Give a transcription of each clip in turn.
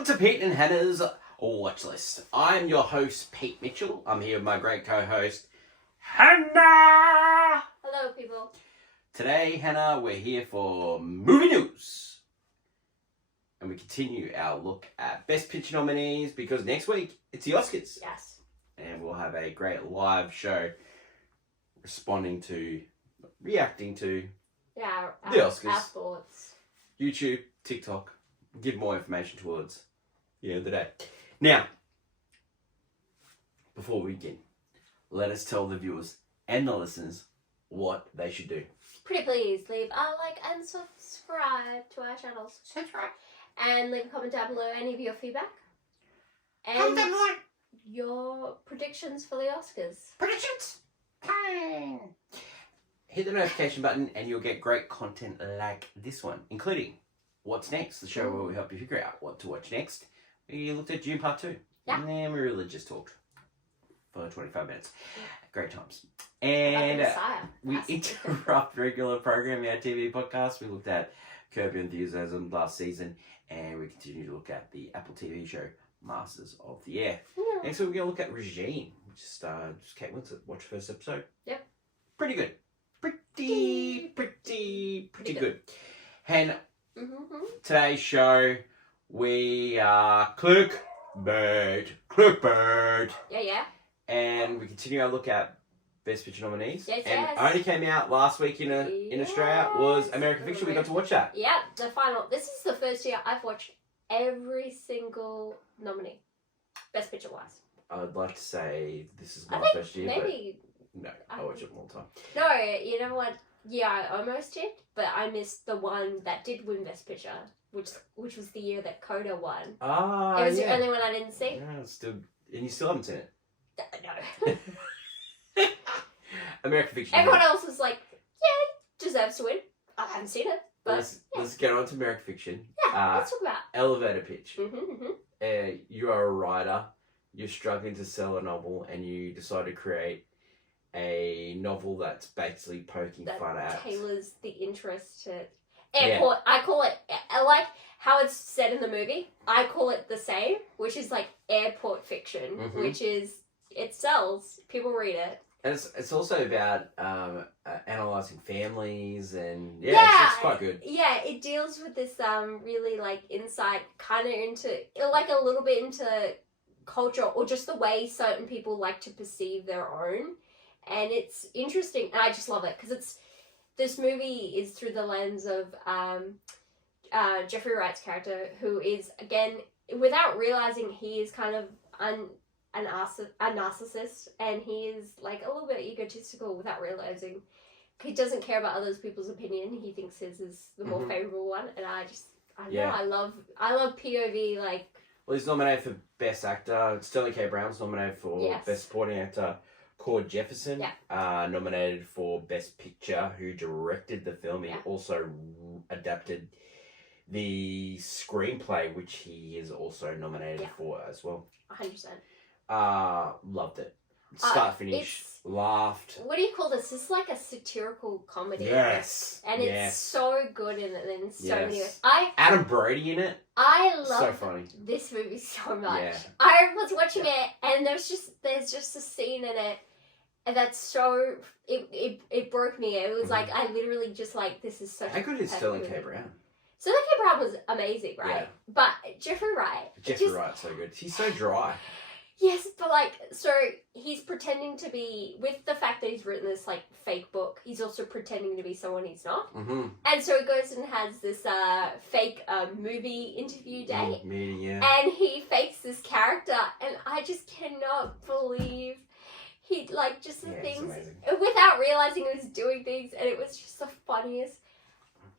Welcome to Pete and Hannah's Watch List. I'm your host, Pete Mitchell. I'm here with my great co-host, Hannah! Hello, people. Today, Hannah, we're here for movie news. And we continue our look at Best Picture nominees because next week, it's the Oscars. Yes. And we'll have a great live show reacting to Yeah, the Oscars. Our thoughts. YouTube, TikTok, give more information towards the end of the day. Now, before we begin, let us tell the viewers and the listeners what they should do. Pretty please leave a like and subscribe to our channels. Subscribe. And leave a comment down below any of your feedback. Comment And down below. your predictions for the Oscars. Predictions. Time. Hit the notification button and you'll get great content like this one, including What's Next, the show where we help you figure out what to watch next. We looked at June Part 2. Yeah. And then we really just talked for 25 minutes. Great times. About the And Messiah. we That's- interrupt regular programming, our TV podcast. We looked at Curb Your Enthusiasm last season, and we continue to look at the Apple TV show Masters of the Air. Yeah. Next week we're going to look at Regime, which stars Kate Winslet. Watch the first episode. Yep. Pretty good. Pretty good. And Mm-hmm. today's show, we are Clickbait. Yeah. And we continue our look at Best Picture nominees. Yes, and yes. only came out last week in Australia was American Fiction. We got to watch that. Yeah, the final. This is the first year I've watched every single nominee. Best Picture wise. I'd like to say this is I my think first year, maybe. but no, I watch it all the time. No, you know what? Yeah, I almost did, but I missed the one that did win Best Picture, which was the year that Coda won. Ah, It was yeah. the only one I didn't see. Yeah, it's still, and you still haven't seen it. No. American Fiction. Everyone else was like, yeah, deserves to win. I haven't seen it, but Let's get on to American Fiction. yeah, let's talk about. Elevator pitch. Mm-hmm. You are a writer. You're struggling to sell a novel, and you decide to create a novel that's basically poking That fun at. tailors the interest to airport. Yeah. I call it. I like how it's said in the movie. I call it the same, which is like airport fiction, Mhm. which is it sells. People read it. And it's also about analysing families and it's quite good. Yeah, it deals with this really like insight kind of into like a little bit into culture or just the way certain people like to perceive their own, and it's interesting and I just love it because this movie is through the lens of Jeffrey Wright's character, who is again without realizing he is kind of a narcissist, and he is like a little bit egotistical without realizing. He doesn't care about other people's opinion. He thinks his is the more favorable one, and I love POV. Like, Well, he's nominated for Best Actor. Sterling K. Brown's nominated for Best Supporting Actor. Cord Jefferson nominated for Best Picture, who directed the film. He also adapted the screenplay, which he is also nominated for as well. 100%. Loved it. Start, finish, laughed. What do you call this? This is like a satirical comedy. Yes. And it's so good in so many ways. Adam Brody in it. I love so funny. This movie so much. Yeah. I was watching it and there's just a scene in it and that's so it broke me. It was like I literally just like this is such. How good is Sterling K. Brown? Sterling K. Brown was amazing, right? Yeah. But Jeffrey Wright. Wright's so good. He's so dry. Yes, but like, so he's pretending to be, with the fact that he's written this like fake book, he's also pretending to be someone he's not. Mm-hmm. And so he goes and has this fake movie interview day. Meeting, yeah. And he fakes this character, and I just cannot believe he, like, just the things, without realizing he was doing things, and it was just the funniest.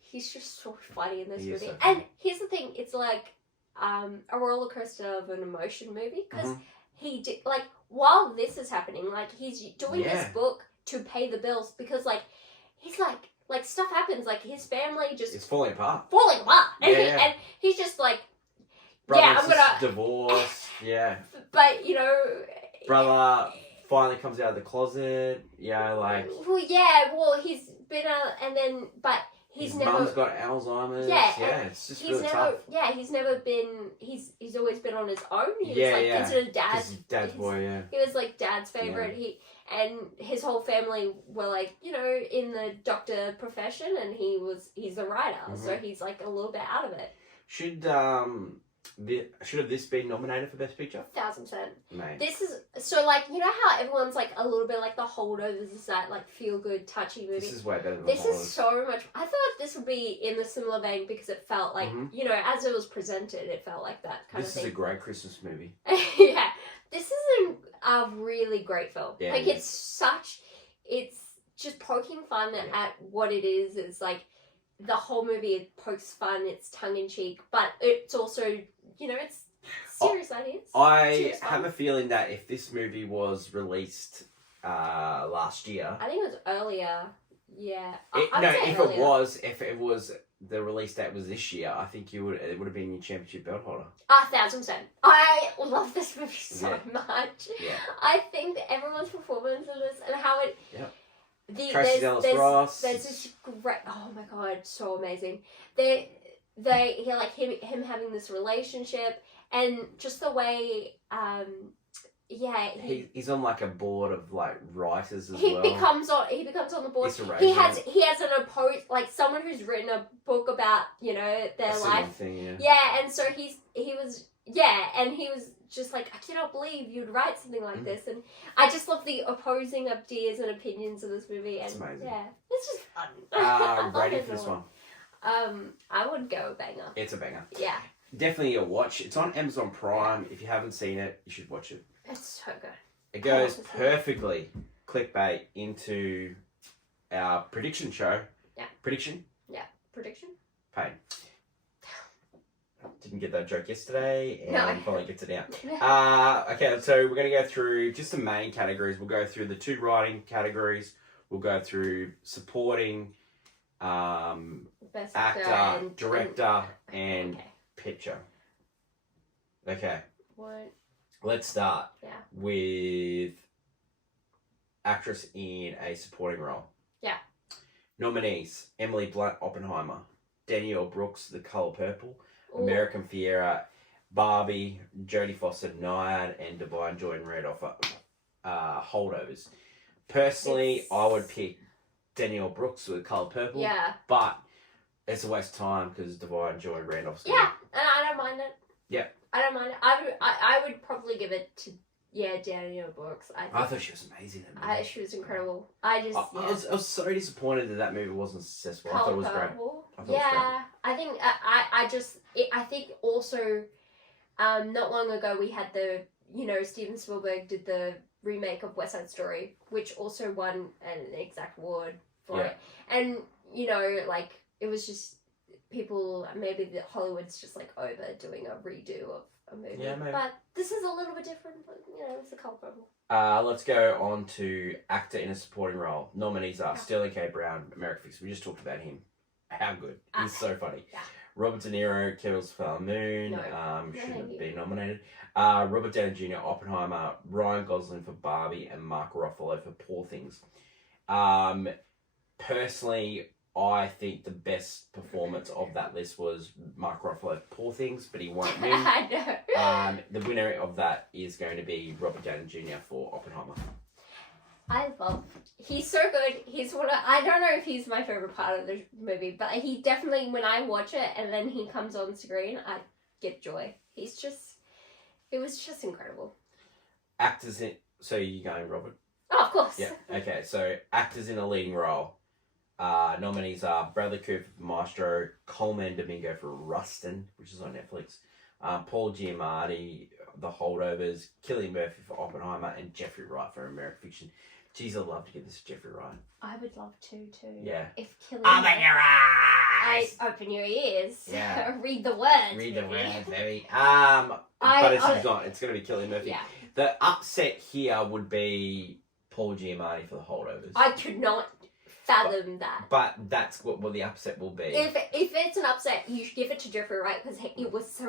He's just so funny in this movie. So and here's the thing, it's like a roller coaster of an emotion movie, because he did, like, while this is happening, like, he's doing this book to pay the bills, because, like, he's like stuff happens, like, his family just... It's falling apart. And he's just like, Brother's I'm gonna... divorce, But, you know... Brother finally comes out of the closet, like... Well, he's been and then, but his mum's got Alzheimer's. Yeah, it's just really tough. Yeah, he's never been. He's always been on his own. He was like considered dad's boy. Yeah, he was like dad's favorite. Yeah. And his whole family were like, you know, in the doctor profession, and he's a writer, so he's like a little bit out of it. Should have this been nominated for Best Picture? 1,000%. Mate. This is so like, you know how everyone's like a little bit like The Holdovers is that like feel good touchy movie. This is way better than this is so much. I thought this would be in the similar vein because it felt like you know, as it was presented, it felt like that kind of thing. This is a great Christmas movie. Yeah, this is a really great film. Yeah, like it's just poking fun at what it is. It's like the whole movie it pokes fun. It's tongue in cheek, but it's also, you know, it's serious ideas. I have a feeling that if this movie was released last year, I think it was earlier. Yeah. If it was the release date was this year, I think it would have been your championship belt holder. 1,000%. I love this movie so much. Yeah. I think that everyone's performance in this and how it. Yeah. Tracy Ellis Ross. There's this great. Oh my god, so amazing. He like him having this relationship and just the way. He's on like a board of like writers as well. He becomes on the board. He has an like someone who's written a book about, you know, their life. Thing, and so he was just like, I cannot believe you'd write something like this, and I just love the opposing ideas and opinions of this movie. And it's amazing. Yeah, it's just fun. Rating for this one. I would go banger. It's a banger. Yeah. Definitely a watch. It's on Amazon Prime. If you haven't seen it, you should watch it. It's so good. It goes perfectly clickbait into our prediction show. Yeah. Prediction? Yeah. Prediction? Pain. Didn't get that joke yesterday, and finally gets it out. Okay, so we're going to go through just the main categories. We'll go through the 2 writing categories. We'll go through supporting, Best actor, director, and picture. Okay. What? Let's start with actress in a supporting role. Yeah. Nominees: Emily Blunt, Oppenheimer; Danielle Brooks, The Colour Purple; Ooh. American Fiera, Barbie; Jodie Foster, Nyad; and Divine Joy and Randolph, Holdovers. Personally, I would pick Danielle Brooks with The Colour Purple. Yeah. But it's a waste of time because Divine Joy and Randolph's. Yeah, and I don't mind it. Yeah. I don't mind it. I would probably give it to Danielle Brooks. I thought she was amazing. She was incredible. I was so disappointed that movie wasn't successful. I thought it was great. I think I think also not long ago we had Steven Spielberg did the remake of West Side Story, which also won an exact award for it. And like it was just people, maybe Hollywood's just like over doing a redo of a movie. Yeah, maybe. But this is a little bit different, but it's a Colour Purple. Let's go on to actor in a supporting role. Nominees are Sterling K. Brown, American Fiction. We just talked about him. How good. He's so funny. Yeah. Robert De Niro, Killers for the Moon. Shouldn't be nominated. Robert Downey Jr., Oppenheimer, Ryan Gosling for Barbie, and Mark Ruffalo for Poor Things. Personally, I think the best performance of that list was Mark Ruffalo, Poor Things, but he won't win. I know. The winner of that is going to be Robert Downey Jr. for Oppenheimer. He's so good. He's I don't know if he's my favorite part of the movie, but he definitely, when I watch it and then he comes on screen, I get joy. It was just incredible. Actors in, so you going, Robert? Oh, of course. Yeah, okay, so actors in a leading role. Nominees are Bradley Cooper for Maestro, Coleman Domingo for Rustin, which is on Netflix, Paul Giamatti, The Holdovers, Cillian Murphy for Oppenheimer, and Jeffrey Wright for American Fiction. Jeez, I'd love to give this to Jeffrey Wright. I would love to too. Yeah. If Cillian Open your eyes! Open your ears. Yeah. Read the words. Read the words, baby. But it's not. It's going to be Cillian Murphy. Yeah. The upset here would be Paul Giamatti for The Holdovers. I could not fathom that. But that's what the upset will be. If it's an upset, you should give it to Jeffrey Wright because it was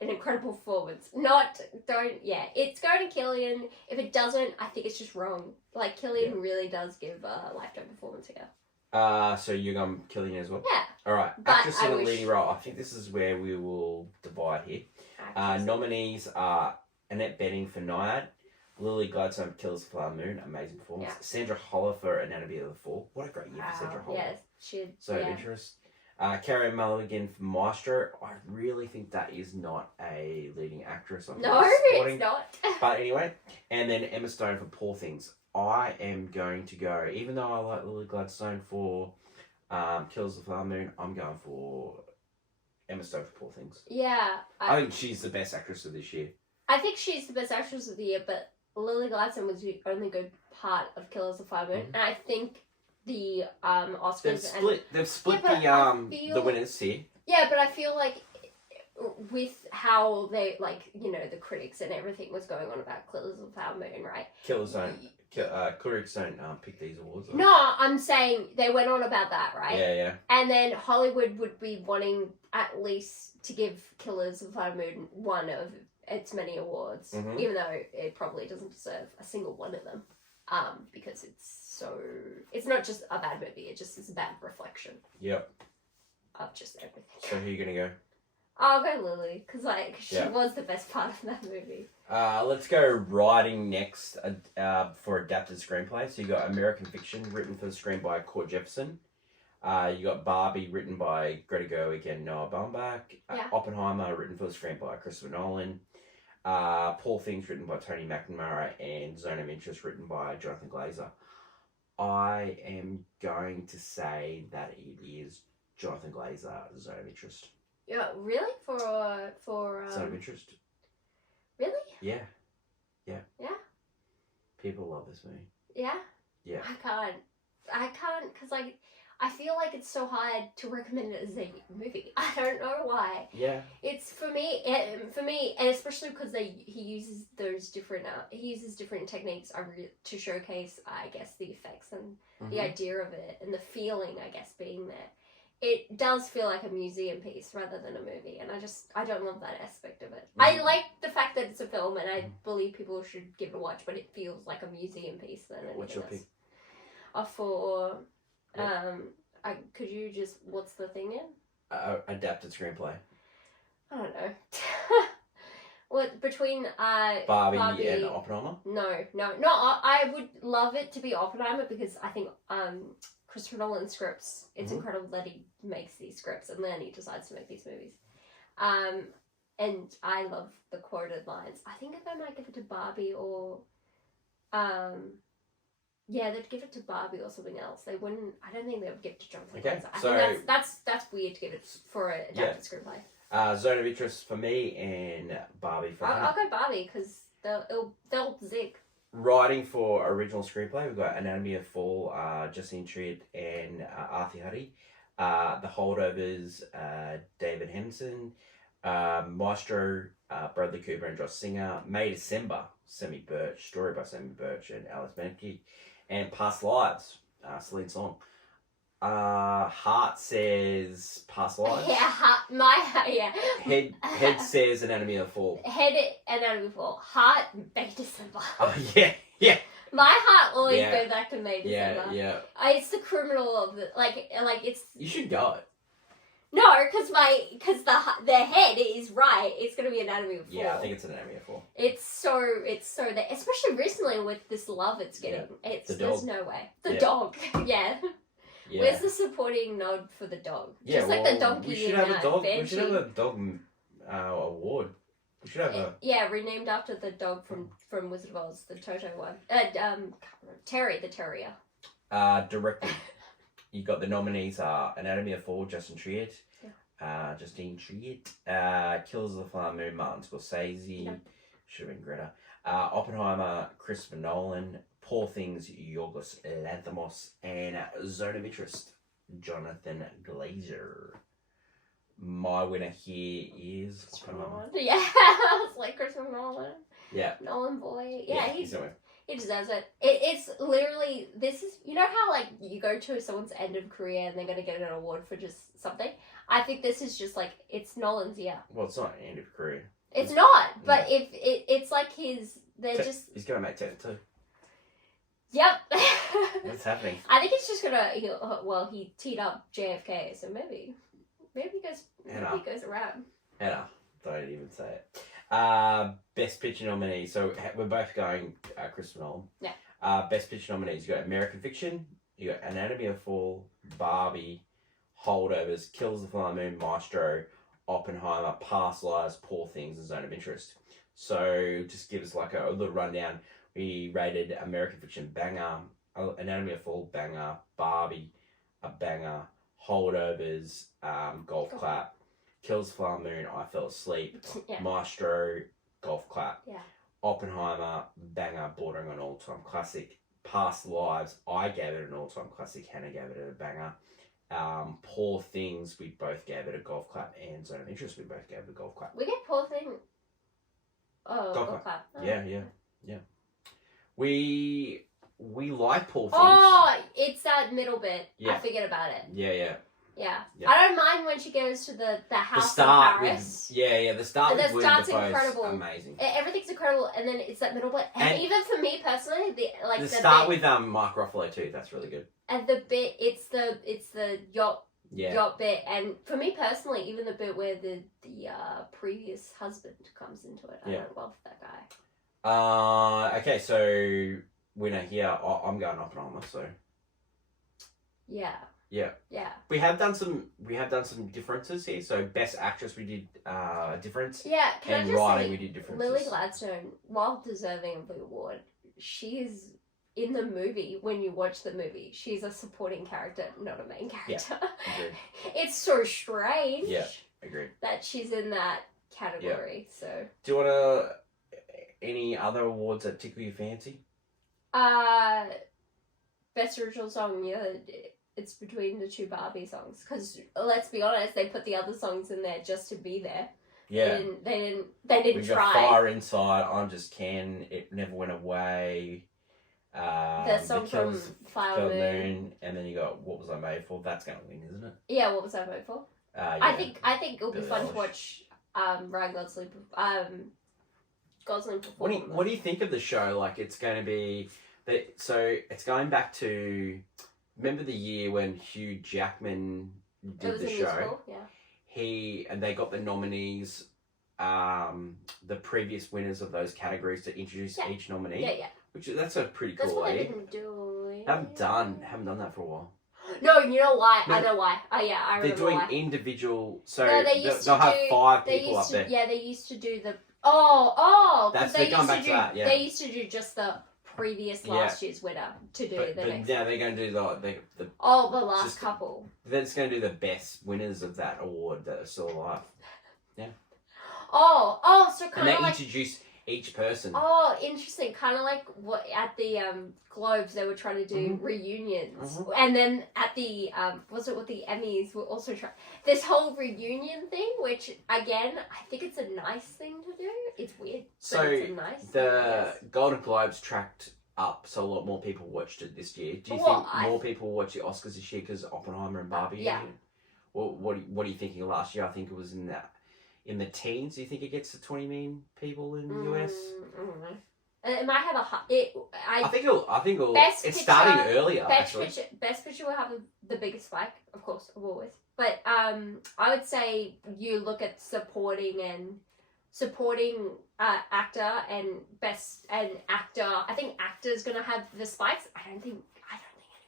an incredible performance. It's going to Cillian. If it doesn't, I think it's just wrong. Like Cillian really does give a lifetime performance here. So you're going Killing as well? Yeah. Alright, actress in a leading role. I think this is where we will divide here. Nominees are Annette Bening for Nyad, Lily Gladstone for Killers of the Flower Moon, amazing performance. Yeah. Sandra Holler for Anatomy of the Fall. What a great year for Sandra Holler. Yes, she. Zone of Interest. Carey Mulligan for Maestro. I really think that is not a leading actress. No, it's not. But anyway, and then Emma Stone for Poor Things. I am going to go, even though I like Lily Gladstone for Killers of the Flower Moon, I'm going for Emma Stone for Poor Things. Yeah. I think she's the best actress of this year. I think she's the best actress of the year, but Lily Gladstone was the only good part of Killers of the Flower Moon, and I think the Oscars they've split the winners here. Yeah, but I feel like with how they the critics and everything was going on about Killers of the Flower Moon, right? Critics don't pick these awards. No, I'm saying they went on about that, right? Yeah. And then Hollywood would be wanting at least to give Killers of the Flower Moon one of its many awards, even though it probably doesn't deserve a single one of them, because it's not just a bad movie, it just is a bad reflection. Yep. Of just everything. So who are you gonna go? I'll go Lily, because she was the best part of that movie. Let's go writing next for adapted screenplay. So you got American Fiction, written for the screen by Cord Jefferson. You got Barbie, written by Greta Gerwig and Noah Baumbach. Oppenheimer, written for the screen by Christopher Nolan. Poor Things, written by Tony McNamara, and Zone of Interest, written by Jonathan Glazer. I am going to say that it is Jonathan Glazer, Zone of Interest. Yeah, really? For Zone of Interest. Really? Yeah. Yeah. People love this movie. Yeah. Yeah. I can't, because I feel like it's so hard to recommend it as a movie. I don't know why. Yeah. It's for me, and especially because he uses different techniques to showcase, I guess, the effects and the idea of it and the feeling, I guess, being there. It does feel like a museum piece rather than a movie, and I don't love that aspect of it. I like the fact that it's a film, and I believe people should give it a watch, but it feels like a museum piece than anything else. What's your pick? Could you just, what's the thing in? Adapted screenplay. I don't know. What, between Barbie and Oppenheimer? No. I would love it to be Oppenheimer, because I think Christopher Nolan's scripts, it's incredible that he makes these scripts and then he decides to make these movies. And I love the quoted lines. I think if I might give it to Barbie or they'd give it to Barbie or something else. They wouldn't. I don't think they would give it to Jonathan Glazer. I think that's weird to give it for an adapted screenplay. Zone of Interest for me and Barbie for I'll go Barbie, because they'll zig. Writing for original screenplay, we've got Anatomy of Fall, Justine Triet and Arthur Huddy. The Holdovers, David Henson. Maestro, Bradley Cooper and Josh Singer. May December, Sammy Birch, story by Sammy Birch and Alice Menke. And Past Lives, Celine Song. Heart says Past Lives. Yeah, Head says Anatomy of the Fall. Head Anatomy of the Fall. Heart, May December. Oh yeah. My heart always goes back to May December. Yeah. It's the criminal of the it's. You should go. No, because the head is right. It's gonna be Anatomy of the Fall. Yeah, I think it's Anatomy of the Fall. It's so that, especially recently with this love it's getting. There's no way. The dog. Yeah. Where's the supporting nod for the dog? Yeah, just like the donkey. We should have a dog. We should have a dog award. We should have a renamed after the dog from Wizard of Oz, the Toto one. Terry the Terrier. Directed. You got the nominees are Anatomy of the Fall, Justine Triet. Killers of the Flower Moon, Martin Scorsese. Should have been Greta. Oppenheimer, Christopher Nolan. Poor Things, Yorgos Lanthimos. And Zone of Interest, Jonathan Glazer. My winner here is Oppenheimer. Yeah, I was like Christopher Nolan. Yeah. Nolan boy. Yeah, he's doing. He deserves it. It's literally, this is, you know how you go to someone's end of career and they're going to get an award for just something? I think this is just it's Nolan's year. Well, it's not end of career. It's not, but if it's like he's going to make Tenet 2. Yep. What's happening? I think it's just gonna. He teed up JFK, so maybe he goes around. Anna, don't even say it. Best Picture nominee. So we're both going Christopher Nolan. Yeah. Best Picture nominees. You got American Fiction. You got Anatomy of a Fall, Barbie, Holdovers, Killers of the Flower Moon, Maestro, Oppenheimer, Past Lives, Poor Things, and Zone of Interest. So just give us like a little rundown. We rated American Fiction banger, Anatomy of a Fall banger, Barbie a banger, Holdovers, golf clap, Killers of the Flower Moon, I Fell Asleep, Yeah. Maestro, golf clap, Yeah. Oppenheimer banger, bordering on all-time classic. Past Lives, I gave it an all-time classic. Hannah gave it a banger. Poor Things, we both gave it a golf clap, and Zone of Interest, we both gave it a golf clap. We get Poor Thing. Oh, golf clap. Oh. Yeah. We like Poor Things. Oh, it's that middle bit. Yeah. I forget about it. Yeah. I don't mind when she goes to the house in Paris. The start with William start's Dafoe incredible. is amazing. Everything's incredible, and then it's that middle bit. And even for me personally, the start bit, with Mark Ruffalo too. That's really good. And the bit, it's the yacht bit, and for me personally, even the bit where the previous husband comes into it, I don't love that guy. Okay, so winner here. I'm going Oppenheimer. So. Yeah. We have done some differences here. So best actress we did difference. Yeah, and writing we did differences. Lily Gladstone, while deserving of the award, she's in the movie. When you watch the movie, she's a supporting character, not a main character. Yeah, it's so strange. Yeah, agreed. That she's in that category. Yeah. So. Do you want any other awards that tickle your fancy? Best original song. Yeah. It's between the two Barbie songs, because let's be honest, they put the other songs in there just to be there. Yeah, they didn't we try. Got Fire Inside, I'm Just Ken, It Never Went Away. The song from Flower Moon, and then you got What Was I Made For? That's gonna win, isn't it? Yeah, What Was I Made For? Yeah. I think it'll be fun to watch. Ryan Gosling perform. What do you think of the show? Like, it's going to be so it's going back to. Remember the year when Hugh Jackman did the show? Yeah. And they got the nominees, the previous winners of those categories to introduce each nominee. Yeah. That's a pretty cool idea. That's what idea. they didn't do. Haven't done that for a while. No, you know why? No, I know why. Oh yeah, I remember. They're doing why. individual, so they'll have 5 people up there. Yeah, they used to do the. Oh. They're going back to that. Yeah. They used to do just the previous last year's winner to do the next. Yeah, they're going to do the last couple. They're just going to do the best winners of that award that are still alive. Yeah. So kind of like. And they introduce each person. Oh, interesting. Kind of like what at the Globes they were trying to do reunions, and then at the was it with the Emmys were also trying this whole reunion thing, which again I think it's a nice thing to do. It's weird, so it's a nice the Golden Globes tracked up, so a lot more people watched it this year. Do you think more people watch the Oscars this year because Oppenheimer and Barbie? Yeah. Well, what are you thinking? Last year, I think it was in the teens. Do you think it gets to 20 million people in the US? I don't know. It might have I think it'll. Best it's picture, starting earlier. Best picture will have the biggest spike, of course, of always. But I would say you look at supporting actor and best and actor. I think actor's gonna have the spikes. I don't think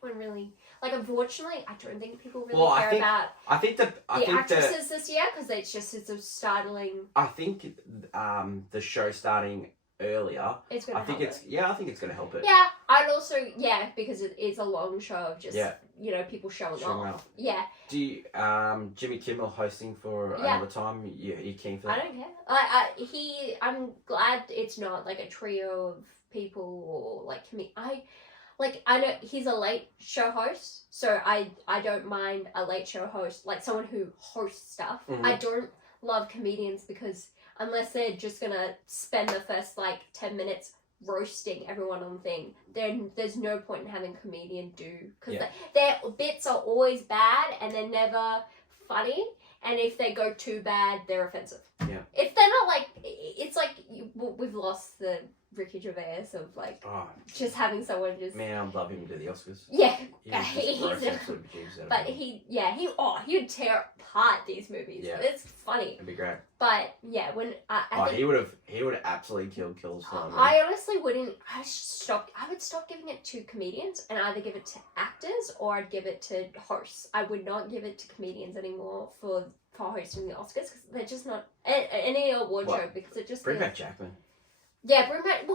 anyone really. Like, unfortunately, I don't think people really care about the actresses this year, because it's a startling. I think the show starting earlier. It's gonna. I think it's going to help it. Yeah, I'd also because it is a long show of just people showing off. Yeah. Do you, Jimmy Kimmel hosting for another time? You keen for that? I don't care. I'm glad it's not like a trio of people or like I know he's a late show host, so I don't mind a late show host, like someone who hosts stuff. Mm-hmm. I don't love comedians because unless they're just gonna spend the first 10 minutes roasting everyone on thing, then there's no point in having a comedian do, because their bits are always bad and they're never funny, and if they go too bad, they're offensive. Yeah. If they're not it's like we've we've lost the Ricky Gervais of like just having someone just. Man, I'd love him to do the Oscars. Yeah, he's but he'd tear apart these movies. Yeah. It's funny. It'd be great. But yeah, when I think, he would have absolutely killed Film. I honestly wouldn't. I would stop giving it to comedians and either give it to actors or I'd give it to hosts. I would not give it to comedians anymore for hosting the Oscars because they're just not any award show because it just bring back Jackman. Yeah, bring back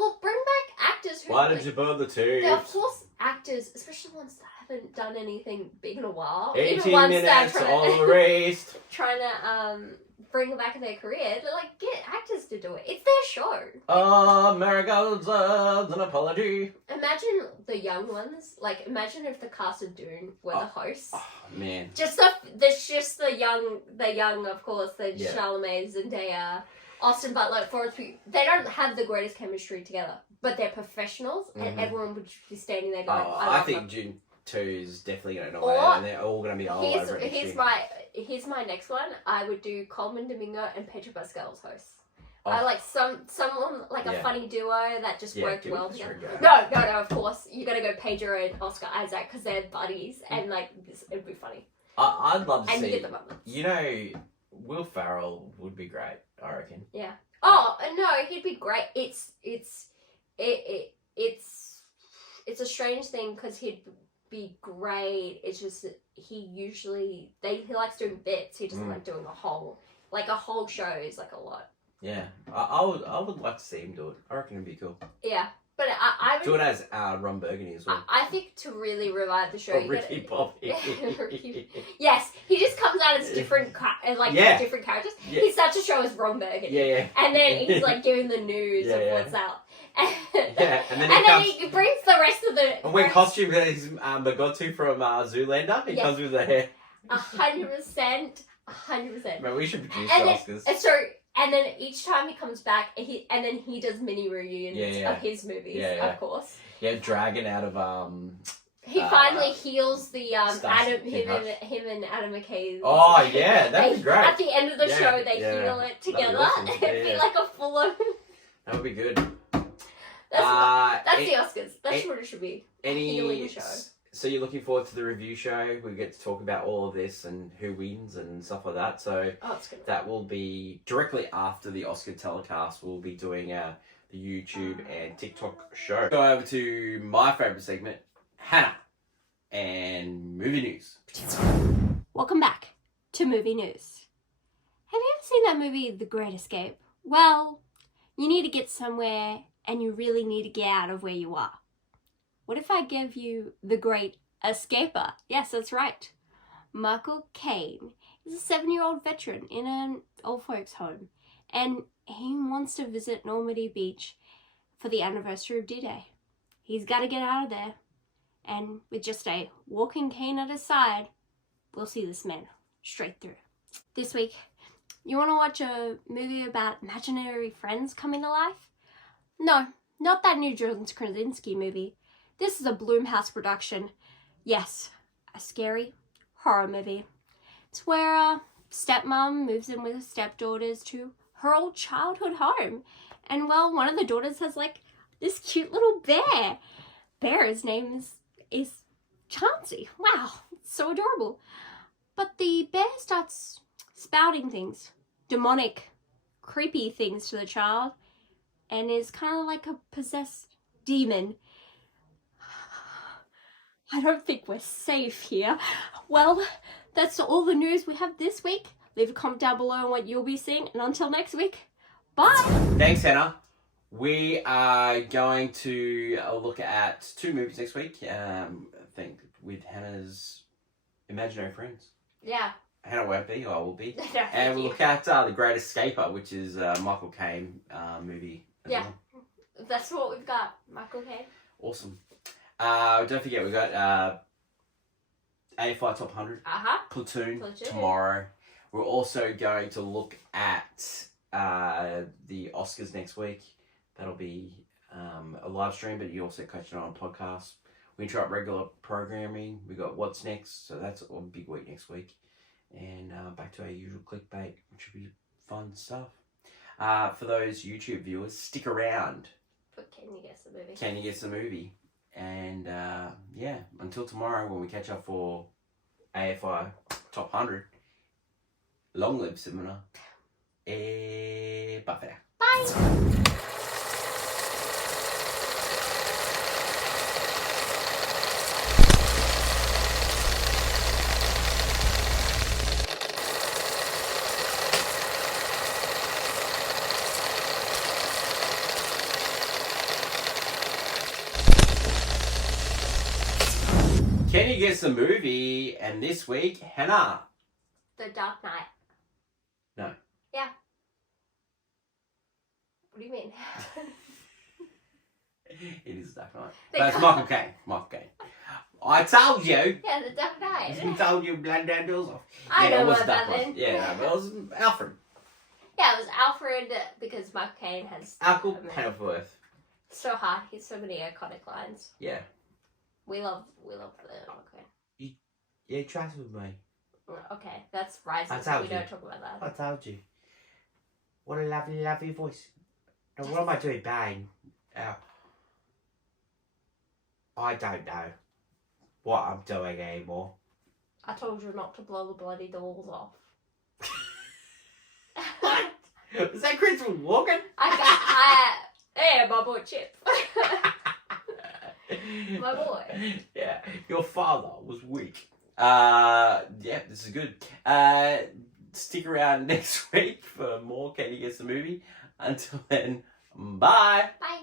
actors who. Why did you burn the tubes? Yeah, of course, actors, especially ones that haven't done anything big in a while. 18 minutes on the race. Trying to bring back their career. They're like, get actors to do it. It's their show. America deserves an apology. Imagine the young ones. Like, imagine if the cast of Dune were the hosts. Oh man. Just the young, of course, the Chalamet, Zendaya, Austin Butler, Forrest Pugh. They don't have the greatest chemistry together, but they're professionals, and everyone would be standing there going, I think Dune 2 is definitely going to nominate, and they're all going to be all over it. Here's my next one. I would do Colman Domingo and Pedro Pascal as hosts. I like someone like a funny duo that just worked well together. No, of course. You gotta go Pedro and Oscar Isaac because they're buddies and like it'd be funny. I'd love to see. And you get the moments. You know, Will Ferrell would be great, I reckon. Yeah. Oh no, he'd be great. It's a strange thing because he'd be great. It's just that he likes doing bits. He doesn't like doing a whole show is like a lot. Yeah, I would like to see him do it. I reckon it'd be cool. Yeah, but I would do it as Ron Burgundy as well. I think to really revive the show, Ricky Bobby. Yes, he just comes out as different different characters. Yeah. He's such a show as Ron Burgundy. Yeah. And then he's like giving the news of what's out. And then he brings the rest of the. And when costume that he's Bogottu from Zoolander, he comes with the hair. 100%. Man, we should produce the Oscars. Sorry. And then each time he comes back, he does mini reunions of his movies, of course. Yeah, Dragon out of He finally heals the him and Adam McKay's. Oh yeah, that'd be great. At the end of the show, they heal it together. Awesome. It'd be like a full on. That would be good. That's the Oscars. That's what it should be. Healing show. So you're looking forward to the review show? We get to talk about all of this and who wins and stuff like that. So that will be directly after the Oscar telecast. We'll be doing the YouTube and TikTok show. Go over to my favourite segment, Hannah and movie news. Welcome back to movie news. Have you ever seen that movie, The Great Escape? Well, you need to get somewhere and you really need to get out of where you are. What if I gave you The Great Escaper? Yes, that's right. Michael Caine is a 7-year-old veteran in an old folks home, and he wants to visit Normandy Beach for the anniversary of D-Day. He's got to get out of there, and with just a walking cane at his side, we'll see this man straight through. This week, you want to watch a movie about imaginary friends coming to life? No, not that new John Krasinski movie. This is a Blumhouse production. Yes, a scary horror movie. It's where a stepmom moves in with her stepdaughters to her old childhood home. And well, one of the daughters has like this cute little bear. Bear's name is Chauncey. Wow, it's so adorable. But the bear starts spouting things, demonic, creepy things to the child, and is kind of like a possessed demon. I don't think we're safe here. Well, that's all the news we have this week. Leave a comment down below on what you'll be seeing, and until next week, bye! Thanks, Hannah. We are going to look at 2 movies next week, I think, with Hannah's imaginary friends. Yeah. Hannah won't be, I will be. And we'll look at The Great Escaper, which is a Michael Caine movie. Well. That's what we've got, Michael Caine. Awesome. Don't forget, we've got AFI Top 100, Platoon tomorrow. We're also going to look at the Oscars next week. That'll be a live stream, but you also catch it on a podcast. We interrupt regular programming. We got What's Next, so that's a big week next week. And back to our usual clickbait, which will be fun stuff. For those YouTube viewers, stick around. But can you guess the movie? Can you guess the movie? And yeah, until tomorrow when we catch up for AFI Top 100. Long live Simona. Bye for now. Bye. Can you guess the movie? And this week, Hannah. The Dark Knight. No. Yeah. What do you mean? It is Dark Knight. That's Michael Caine. Michael Caine. I told you. Yeah, the Dark Knight. I told you, blood down doors off. I yeah, know it was about Dark that Knight. then. Yeah, but it was Alfred. Yeah, it was Alfred because Michael Caine has. Alfred Pennyworth. So hard. He's so many iconic lines. Yeah. We love the Michael Caine. Yeah, trust with me. Okay, that's Rising, so we don't talk about that. I told you. What a lovely, lovely voice. Now, what am I doing, Bane? I don't know what I'm doing anymore. I told you not to blow the bloody doors off. What? Was that Christopher Walken? Hey, my boy Chip. My boy. Yeah, your father was weak. Yeah, this is good. Stick around next week for more Can You Guess the Movie. Until then, bye. Bye.